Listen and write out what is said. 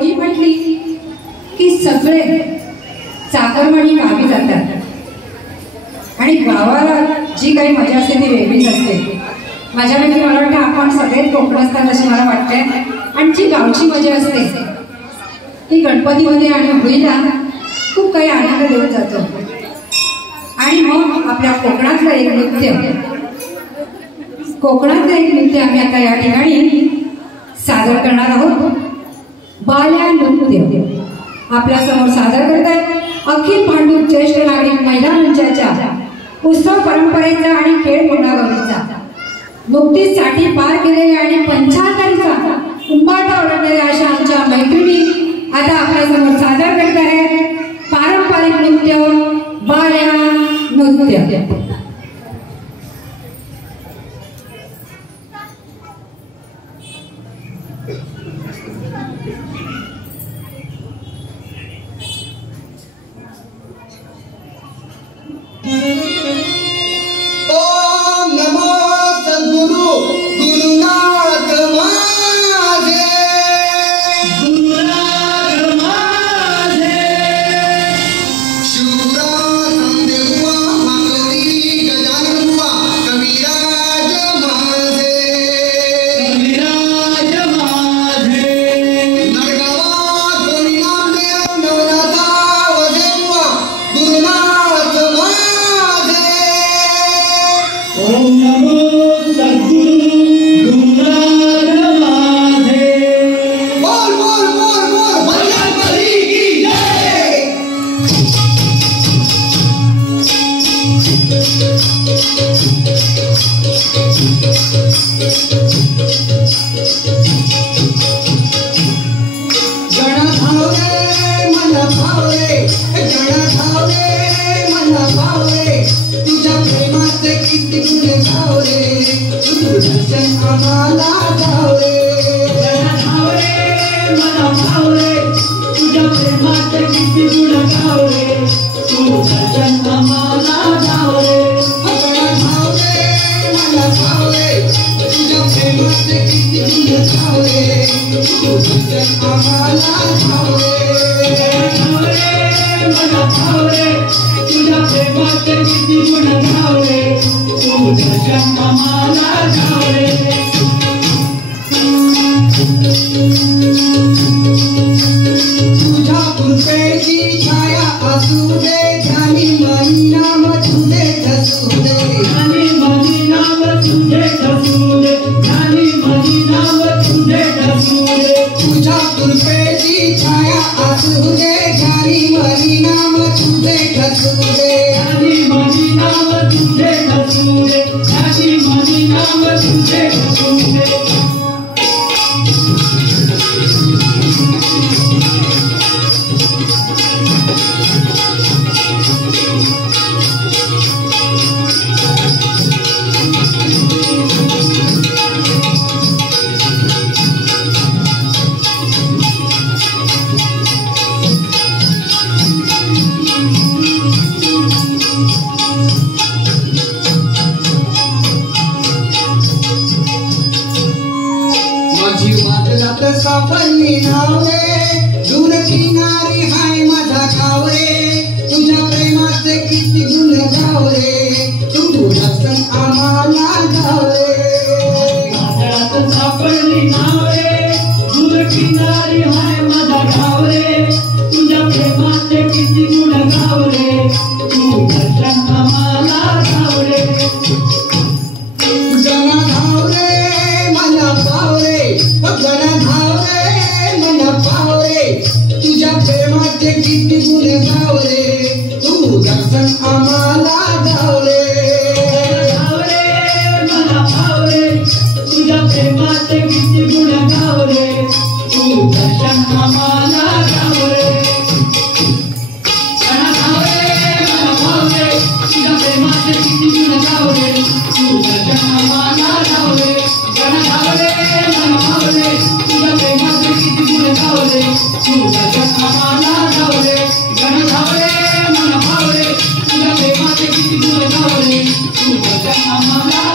होळी म्हटली की सगळे चाकरमानी गावी जातात आणि गावाला जी काही मजा असते ती वेगळीच असते. माझ्यापैकी मला वाटतं आपण सगळेच कोकणस्थान असे मला वाटतंय. आणि जी गावची मजा असते ती गणपतीमध्ये आणि होळीला खूप काही आनंद देऊन जातो. आणि मग आपल्या कोकणातलं एक नृत्य आम्ही आता या ठिकाणी सादर करणार आहोत. बाल्या नृत्य आपल्या समोर सादर करत आहेत अखिल भांडूप ज्येष्ठ नागरिक महिला मंचाच्या उत्सव परंपरेचा आणि खेळ पुनरावृत्तीचा नुकतीच साठी पार केलेल्या आणि 75चा उंबाटा ओढवणाऱ्या अशा आमच्या मैत्रिणी आता आपल्या समोर सादर करत आहेत पारंपरिक नृत्य बाल्या नृत्य. ओम नमो सद्गुरु गुरुनाथ माझे शिवराज देवा मागरी गजानन बुवा कविराज माझे नरगावात कोणी नामदेव नवनाथा वदेवा गुरुनाथ माझे. ओम नमो सद्गुरु गुरुनाथ माझे. बोल बोल बोल बोल बजरंगबली की जय. जण धावरे मन भावरे जण धावरे मन भावरे तुझ्या प्रेमाचे किती गुण गावरे तुझं दर्शन आम्हाला धावरे. जण धावरे मन भावरे तुझ्या प्रेमाचे किती गुण गावरे तू दर्शन आम्हाला धावरे. जण धावरे मन भावरे तुझ्या प्रेमाचे किती गुण गावरे तुझं दर्शन आम्हाला धावरे. धावरे मन भावरे तुझ्या प्रेमाचे किती गुण गावरे तू दर्शन आम्हाला धावरे. तुझ्या कृपेची छाया असू दे ध्यानी मनी नाम तुझे धसू दे. ध्यानी मनी नाम तुझे धसू दे. ध्यानी मनी नाम तुझे धसू दे. तुझ्या कृपेची छाया असू दे ध्यानी मनी नाम तुझे धसू दे. ध्यानी मनी नाम तुझे धसू दे. ध्यानी मनी नाम तुझे धसू दे. माझी वाटलात सापडली नावे दूर किनारी हाय माझा गाव रे तुझ्या प्रेमाचे किती गुण गाव रे तू दर्शन आम्हाला गाव रे. वादळात सापडली नाव रे दूर किनारी हाय माझा गाव रे तुझ्या प्रेमाचे किती गुण गाव रे तू दर्शन आम्हाला गाव रे. जण धावरे मन पावरे जण धावरे मन पावरे तुझ्या प्रेमाचे किती गुण गावरे तू दर्शन आम्हाला गावरे. धावरे मला भावरे तुझ्या प्रेमाचे किती गुण गावरे तू दर्शन आम्हाला गावरे. धावरे मला भावरे तुझ्या प्रेमाचे किती गुण गावरे तू दर्शन आम्हाला गावरे. धावरे मला भावरे तुझ्या प्रेमाचे किती गुण गावरे तू दर्शन आम्हाला गावरे. धावरे मला भावरे तुझ्या प्रेमाचे किती गुण गावरे तू दर्शन आम्हाला